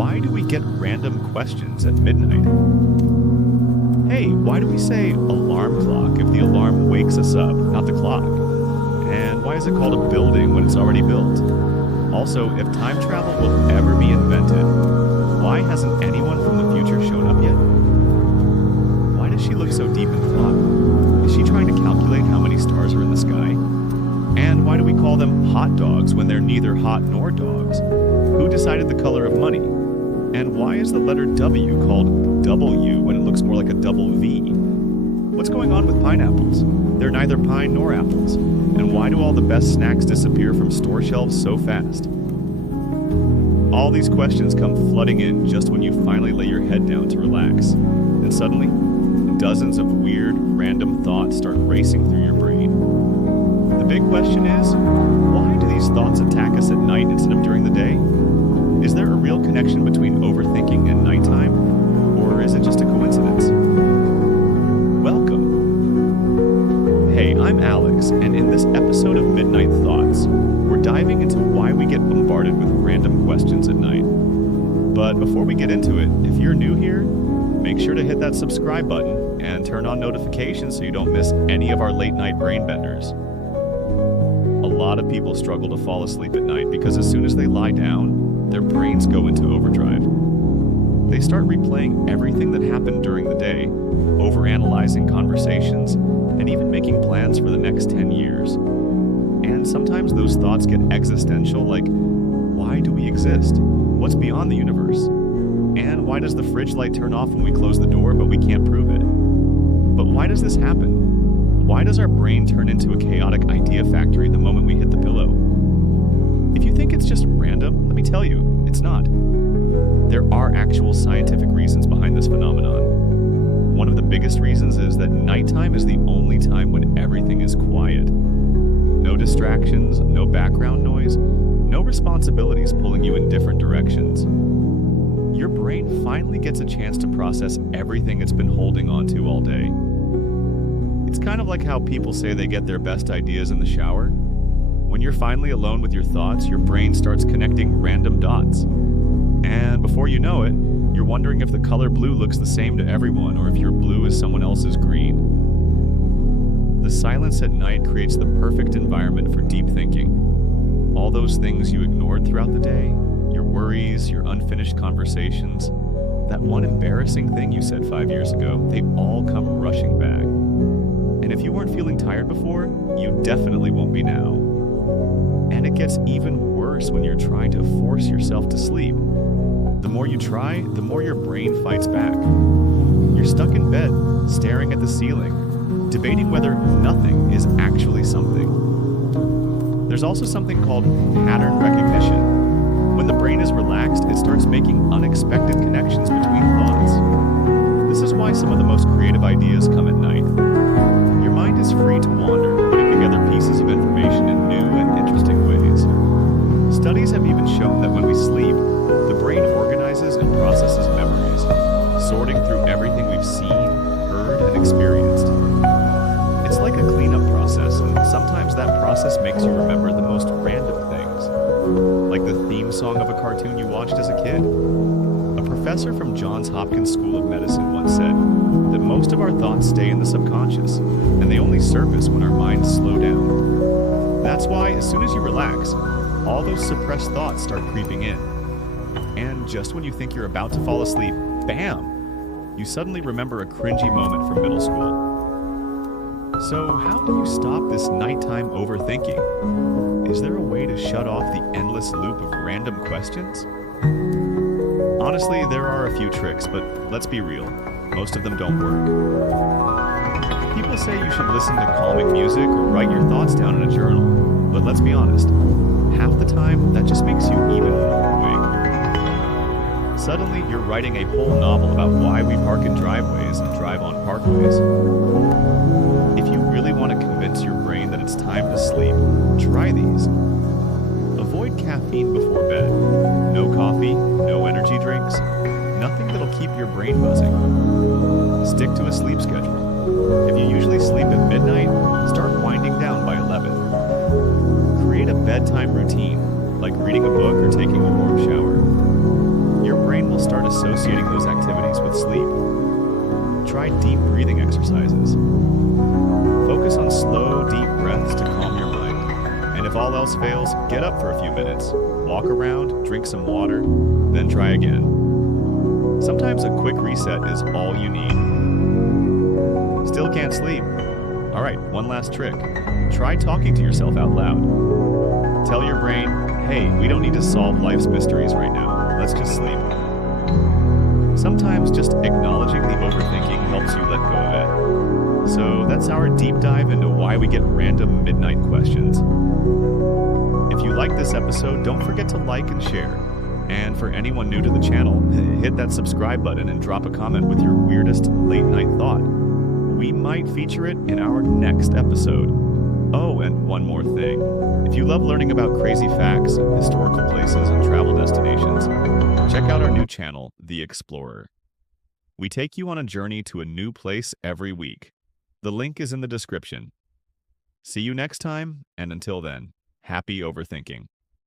Why do we get random questions at midnight? Hey, why do we say alarm clock if the alarm wakes us up, not the clock? And why is it called a building when it's already built? Also, if time travel will ever be invented, why hasn't anyone from the future shown up yet? Why does she look so deep in thought? Is she trying to calculate how many stars are in the sky? And why do we call them hot dogs when they're neither hot nor dogs? Who decided the color of money? And why is the letter W called W when it looks more like a double V? What's going on with pineapples? They're neither pine nor apples. And why do all the best snacks disappear from store shelves so fast? All these questions come flooding in just when you finally lay your head down to relax. And suddenly, dozens of weird, random thoughts start racing through your brain. The big question is, why do these thoughts attack us at night instead of during the day? Is there a real connection between overthinking and nighttime? Or is it just a coincidence? Welcome. Hey, I'm Alex, and in this episode of Midnight Thoughts, we're diving into why we get bombarded with random questions at night. But before we get into it, if you're new here, make sure to hit that subscribe button and turn on notifications so you don't miss any of our late night brain benders. A lot of people struggle to fall asleep at night because as soon as they lie down, their brains go into overdrive. They start replaying everything that happened during the day, overanalyzing conversations, and even making plans for the next 10 years. And sometimes those thoughts get existential, like, why do we exist? What's beyond the universe? And why does the fridge light turn off when we close the door, but we can't prove it? But why does this happen? Why does our brain turn into a chaotic idea factory the moment we hit the pillow? If you think it's just random, let me tell you, it's not. There are actual scientific reasons behind this phenomenon. One of the biggest reasons is that nighttime is the only time when everything is quiet. No distractions, no background noise, no responsibilities pulling you in different directions. Your brain finally gets a chance to process everything it's been holding onto all day. It's kind of like how people say they get their best ideas in the shower. When you're finally alone with your thoughts, your brain starts connecting random dots. And before you know it, you're wondering if the color blue looks the same to everyone or if your blue is someone else's green. The silence at night creates the perfect environment for deep thinking. All those things you ignored throughout the day, your worries, your unfinished conversations, that one embarrassing thing you said 5 years ago, they all come rushing back. And if you weren't feeling tired before, you definitely won't be now. And it gets even worse when you're trying to force yourself to sleep. The more you try, the more your brain fights back. You're stuck in bed, staring at the ceiling, debating whether nothing is actually something. There's also something called pattern recognition. When the brain is relaxed, it starts making unexpected connections between thoughts. This is why some of the most creative ideas come at night. Your mind is free to wander, putting together pieces of information in new and interesting ways. Studies have even shown that when we sleep, the brain organizes and processes memories, sorting through everything we've seen, heard, and experienced. It's like a cleanup process, and sometimes that process makes you remember the most random things, like the theme song of a cartoon you watched as a kid. A professor from Johns Hopkins School of Medicine once said that most of our thoughts stay in the subconscious, and they only surface when our minds slow down. That's why, as soon as you relax, all those suppressed thoughts start creeping in. And just when you think you're about to fall asleep, bam! You suddenly remember a cringy moment from middle school. So how do you stop this nighttime overthinking? Is there a way to shut off the endless loop of random questions? Honestly, there are a few tricks, but let's be real, most of them don't work. People say you should listen to calming music or write your thoughts down in a journal, but let's be honest, half the time that just makes you even more awake. Suddenly, you're writing a whole novel about why we park in driveways and drive on parkways. If you really want to convince your brain that it's time to sleep, try these. Avoid caffeine before bed. No coffee, no energy drinks, nothing that'll keep your brain buzzing. Stick to a sleep schedule. If you usually sleep at midnight, start winding down by 11. Create a bedtime routine, like reading a book or taking a warm shower. Your brain associating those activities with sleep. Try deep breathing exercises. Focus on slow, deep breaths to calm your mind. And if all else fails, get up for a few minutes, walk around, drink some water, then try again. Sometimes a quick reset is all you need. Still can't sleep? All right, one last trick. Try talking to yourself out loud. Tell your brain, hey, we don't need to solve life's mysteries right now. Let's just sleep. Sometimes just acknowledging the overthinking helps you let go of it. So that's our deep dive into why we get random midnight questions. If you like this episode, don't forget to like and share. And for anyone new to the channel, hit that subscribe button and drop a comment with your weirdest late night thought. We might feature it in our next episode. Oh, and one more thing. If you love learning about crazy facts, historical places, and travel destinations, check out our new channel, The Explorer. We take you on a journey to a new place every week. The link is in the description. See you next time, and until then, happy overthinking.